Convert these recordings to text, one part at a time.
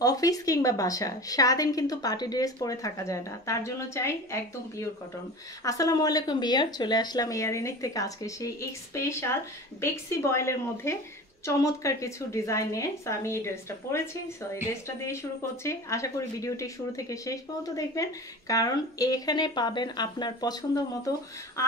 Office কিংবা বাসা সারাদিন কিন্তু পার্টি ড্রেস পরে থাকা যায় না, তার জন্য চাই একদম পিওর কটন। আসসালামু আলাইকুম বিয়ার, চলে আসলাম এয়ারিনিক থেকে আজকে সেই স্পেশাল বেক্সি বয়েলের মধ্যে চমৎকার কিছু ডিজাইন নিয়ে। সো আমি এই ড্রেসটা পরেছি, সো এই ড্রেসটা দিয়ে শুরু করছি। আশা করি ভিডিওটি শুরু থেকে শেষ পর্যন্ত দেখবেন, কারণ এখানে পাবেন আপনার পছন্দ মতো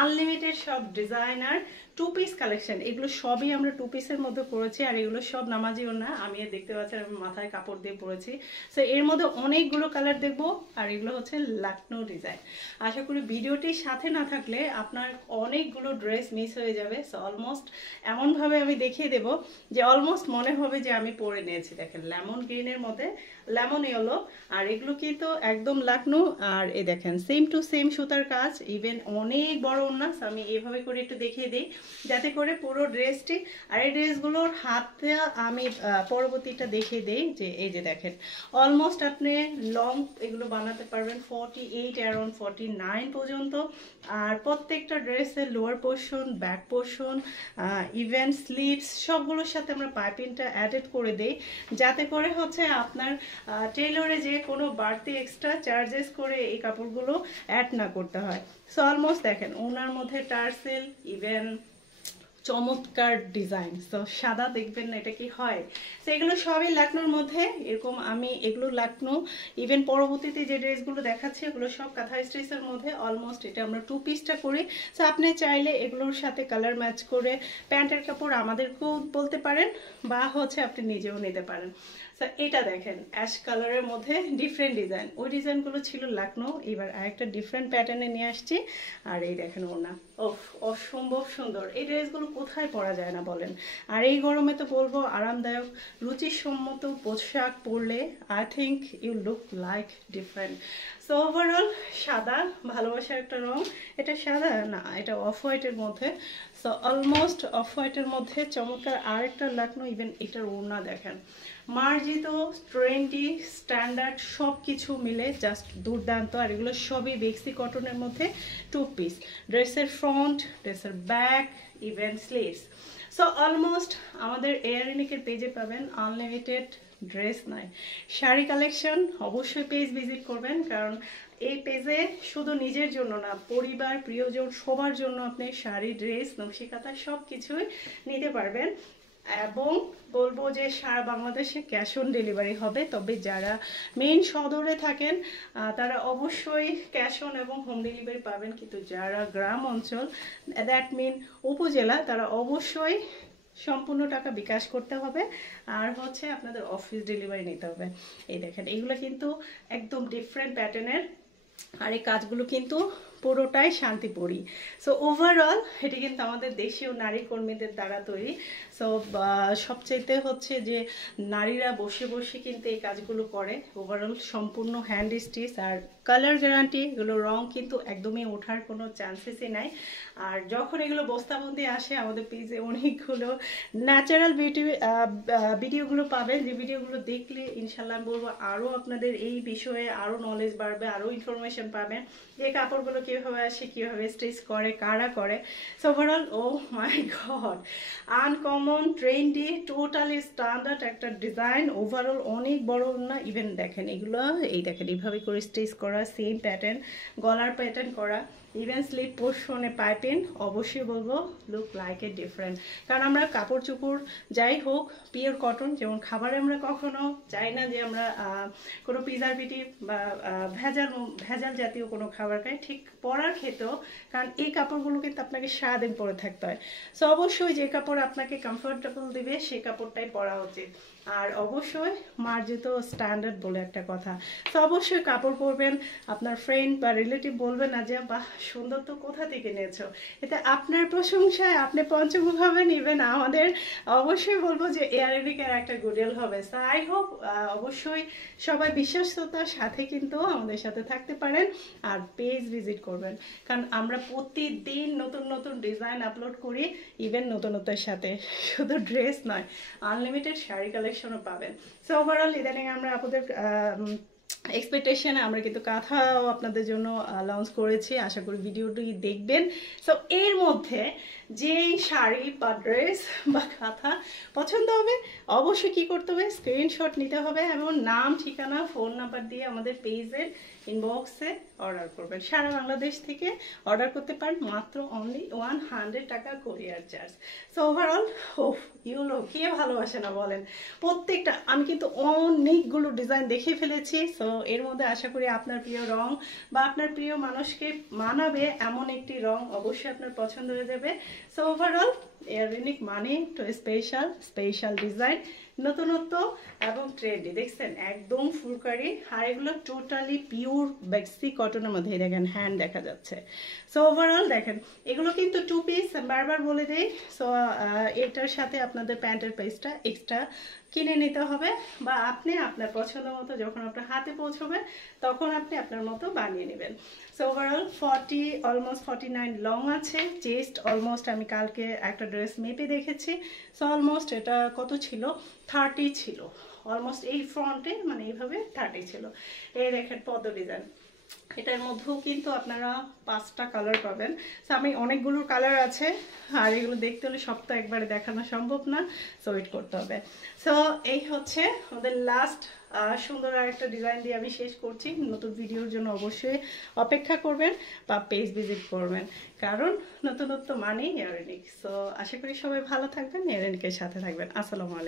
আনলিমিটেড সব ডিজাইনার টু পিস কালেকশন। এগুলো সবই আমরা টু পিসের মধ্যে পরেছি, আর এগুলো সব নামাজিও না, আমি দেখতে পাচ্ছি আমি মাথায় কাপড় দিয়ে পরেছি। সো এর মধ্যে অনেকগুলো কালার দেখবো, আর এগুলো হচ্ছে লখনৌ ডিজাইন। আশা করি ভিডিওটির সাথে না থাকলে আপনার অনেকগুলো ড্রেস মিস হয়ে যাবে। সো অলমোস্ট এমনভাবে আমি দেখিয়ে দেবো যে অলমোস্ট মনে হবে যে আমি পরে নিয়েছি। দেখেন লেমন গ্রিনের মধ্যে লেমন ইয়েলো, আর এগুলো কিন্তু একদম লখনৌ। আর এই দেখেন সেম টু সেম সুতার কাজ, ইভেন অনেক বড় ওন্নাস। আমি এইভাবে করে একটু দেখিয়ে দিই যাতে করে পুরো ড্রেসটি, আর এই ড্রেসগুলোর হাতে আমি পরবর্তীটা দেখিয়ে দিই যে এই যে দেখেন অলমোস্ট আপনি লং এগুলো বানাতে পারবেন 48 অ্যারাউন্ড 49 পর্যন্ত। আর প্রত্যেকটা ড্রেসের lower portion, back portion, even sleeves সবগুলোর সাথে আমরা পাইপিংটা অ্যাডেড করে দিই, যাতে করে হচ্ছে আপনার টেইলরে যে কোনো বাড়তি এক্সট্রা চার্জেস করে এই কাপড়গুলো অ্যাড না করতে হয়। সো অলমোস্ট দেখেন ওনার মধ্যে টার্সেল, ইভেন চমৎকার ডিজাইন। তো সাদা দেখবেন না এটা কি হয়। তো এগুলো সবই লখনৌর মধ্যে এরকম। আমি এগুলো লখনৌ, ইভেন পরবর্তীতে যে ড্রেসগুলো দেখাচ্ছি এগুলো সব কাঁথা স্ট্রেসের মধ্যে। অলমোস্ট এটা আমরা টু পিসটা করি। সো আপনি চাইলে এগুলোর সাথে কালার ম্যাচ করে প্যান্টের কাপড় আমাদেরকেও বলতে পারেন, বা হচ্ছে আপনি নিজেও নিতে পারেন। সো এটা দেখেন অ্যাশ কালারের মধ্যে ডিফারেন্ট ডিজাইন, ওই ডিজাইনগুলো ছিল লখনৌ, এবার আরেকটা ডিফারেন্ট প্যাটার্নে নিয়ে আসছি। আর এই দেখেন ওনা, ওফ অসম্ভব সুন্দর। এই ড্রেসগুলো কোথায় পরা যায় না বলেন। আর এই গরমে তো বলবো আরামদায়ক রুচিসম্মত পোশাক পরলে I think you look like different. So overall সাদা, ভালোবাসার একটা রং। এটা সাদা না, এটা অফ হোয়াইটের মধ্যে। সো অলমোস্ট অফ হোয়াইটের মধ্যে চমৎকার আরেকটা লখনৌ। ইভেন এটার ওড়না দেখেন মার্জিত, ট্রেন্ডি, স্ট্যান্ডার্ড সব কিছু মিলে জাস্ট দুর্দান্ত। আর এগুলো সবই বেক্সি কটনের মধ্যে টু পিস। ড্রেসের ফ্রন্ট, ড্রেসের back, even sleeves. So almost আমাদের এয়ারিনিকের পেজে পাবেন আনলিমিটেড ড্রেস নয়, শাড়ি কালেকশন। অবশ্যই পেজ ভিজিট করবেন, কারণ এই পেজে শুধু নিজের জন্য না, পরিবার, প্রিয়জন সবার জন্য আপনি শাড়ি, ড্রেস, নকশিকাঁথা সব কিছুই নিতে পারবেন। এবং বলবো যে সারা বাংলাদেশে ক্যাশ অন ডেলিভারি হবে, তবে যারা মেইন শহরে থাকেন তারা অবশ্যই ক্যাশ অন এবং হোম ডেলিভারি পাবেন, কিন্তু যারা গ্রাম অঞ্চল দ্যাট মিন উপজেলা, তারা অবশ্যই সম্পূর্ণ টাকা বিকাশ করতে হবে, আর হচ্ছে আপনাদের অফিস ডেলিভারি নিতে হবে। এই দেখেন এগুলো কিন্তু একদম ডিফারেন্ট প্যাটার্নের, আর এই কাজগুলো কিন্তু পুরোটাই শান্তিপুরি। সো ওভারঅল এটি কিন্তু আমাদের দেশীয় নারী কর্মীদের দ্বারা তৈরি। সো সবচাইতে হচ্ছে যে নারীরা বসে বসে কিন্তু এই কাজগুলো করে। ওভারঅল সম্পূর্ণ হ্যান্ড স্টিচ, আর কালার গ্যারান্টি। এগুলো রং কিন্তু একদমই ওঠার কোনো চান্সেসই নাই। আর যখন এগুলো বস্তাবন্দি আসে আমাদের পেজে অনেকগুলো ন্যাচারাল বিউটি ভিডিওগুলো পাবেন, যে ভিডিওগুলো দেখলে ইনশাল্লাহ আমি বলবো আরও আপনাদের এই বিষয়ে আরও নলেজ বাড়বে, আরও ইনফরমেশন পাবেন যে কাপড়গুলো কীভাবে আসে, কীভাবে স্টিচ করে, কারা করে। So overall oh my god, uncommon, trendy, totally standard একটা ডিজাইন। ওভারঅল অনেক বড় না, ইভেন দেখেন এগুলো, এই দেখেন এইভাবে করে স্টিচ করা, সেম প্যাটার্ন, গলার প্যাটার্ন করা, ইভেন স্লিপ পোর্শনে পাইপিং। অবশ্যই বলবো লুক লাইক এ ডিফারেন্ট, কারণ আমরা কাপড় চোপড় যাই হোক পিওর কটন, যেমন খাবারে আমরা কখনো চাই না যে আমরা কোনো প্রিজারভেটিভ বা ভেজাল জাতীয় কোনো খাবার খাই, ঠিক পরার ক্ষেত্রেও। কারণ এই কাপড়গুলো কিন্তু আপনাকে সারাদিন পরে থাকতে হয়। সো অবশ্যই যে কাপড় আপনাকে কমফোর্টেবল দিবে সেই কাপড়টাই পরা উচিত। আর অবশ্যই মার্জিত, স্ট্যান্ডার্ড বলে একটা কথা। তো অবশ্যই কাপড় পরবেন, আপনার ফ্রেন্ড বা রিলেটিভ বলবে না যে বাহ সুন্দর তো কোথা থেকে নিয়েছো। এতে আপনার প্রশংসায় আপনি পঞ্চমুখ হবেন, ইভেন আমাদের অবশ্যই বলবো যে এয়ারিনিকের একটা গুডউইল হবে। সো আই হোপ অবশ্যই সবাই বিশ্বাসতার সাথে কিন্তু আমাদের সাথে থাকতে পারেন, আর পেজ ভিজিট করবেন, কারণ আমরা প্রতিদিন নতুন নতুন ডিজাইন আপলোড করি, ইভেন নতুনত্বের সাথে। শুধু ড্রেস নয়, আনলিমিটেড শাড়ি কালেকশনও পাবেন। সো ওভারঅল ইদানিং আমরা আপনাদের এক্সপেকটেশনে আমরা কিন্তু কাঁথাও আপনাদের জন্য লঞ্চ করেছি, আশা করি ভিডিওটি দেখবেন। সো এর মধ্যে যেই শাড়ি বা ড্রেস বা কাঁথা পছন্দ হবে অবশ্যই কি করতে হবে, স্ক্রিনশট নিতে হবে এবং নাম, ঠিকানা, ফোন নাম্বার দিয়ে আমাদের পেজের ইনবক্সে অর্ডার করবেন। সারা বাংলাদেশ থেকে অর্ডার করতে পারেন, মাত্র অনলি 100 টাকা কোরিয়ার চার্জ। সো ওভারঅল ইউলো কে ভালোবাসে না বলেন। প্রত্যেকটা আমি কিন্তু অনেকগুলো ডিজাইন দেখে ফেলেছি। সো এর মধ্যে আশা করি আপনার প্রিয় রং বা আপনার প্রিয় মানুষকে মানাবে এমন একটি রং অবশ্যই আপনার পছন্দ হয়ে যাবে। সো ওভারঅল এয়াররিনিক মানে তো স্পেশাল ডিজাইন, নতুনত্ব এবং ট্রেন্ডি। দেখছেন একদম ফুলকারি, আর এগুলো টোটালি পিওর বেক্সি কটনের মধ্যে। দেখেন হ্যান্ড দেখা যাচ্ছে। সো ওভারঅল দেখেন এগুলো কিন্তু 2 পিস, বারবার বলে দেই। সো এটার সাথে আপনাদের প্যান্টের পিসটা এক্সট্রা কিনে নিতে হবে, বা আপনি আপনার পছন্দ মতো যখন আপনার হাতে পৌঁছবে তখন আপনি আপনার মতো বানিয়ে নেবেন। সো ওভারঅল অলমোস্ট 49 লং আছে, চেস্ট অলমোস্ট আমি কালকে একটা ড্রেস মেপে দেখেছি। সো অলমোস্ট এটা কত ছিল, 30 ছিল অলমোস্ট। এই ফ্রন্টে মানে এইভাবে 30 ছিল। এই দেখেন পদ্ম ডিজাইন, এটার মধ্যেও কিন্তু আপনারা 5টা কালার পাবেন। সো আমি অনেকগুলো কালার আছে, আর এগুলো দেখতে হলে সব তো একবারে দেখানো সম্ভব না, সো ওয়েট করতে হবে। সো এই হচ্ছে আমাদের লাস্ট সুন্দর আরেকটা ডিজাইন দিয়ে আমি শেষ করছি। নতুন ভিডিওর জন্য অবশ্যই অপেক্ষা করবেন বা পেজ ভিজিট করবেন, কারণ নতুনত্ব মানেই এয়াররিনিক। সো আশা করি সবাই ভালো থাকবেন, এয়াররিনিকের সাথে থাকবেন। আসসালামু আলাইকুম।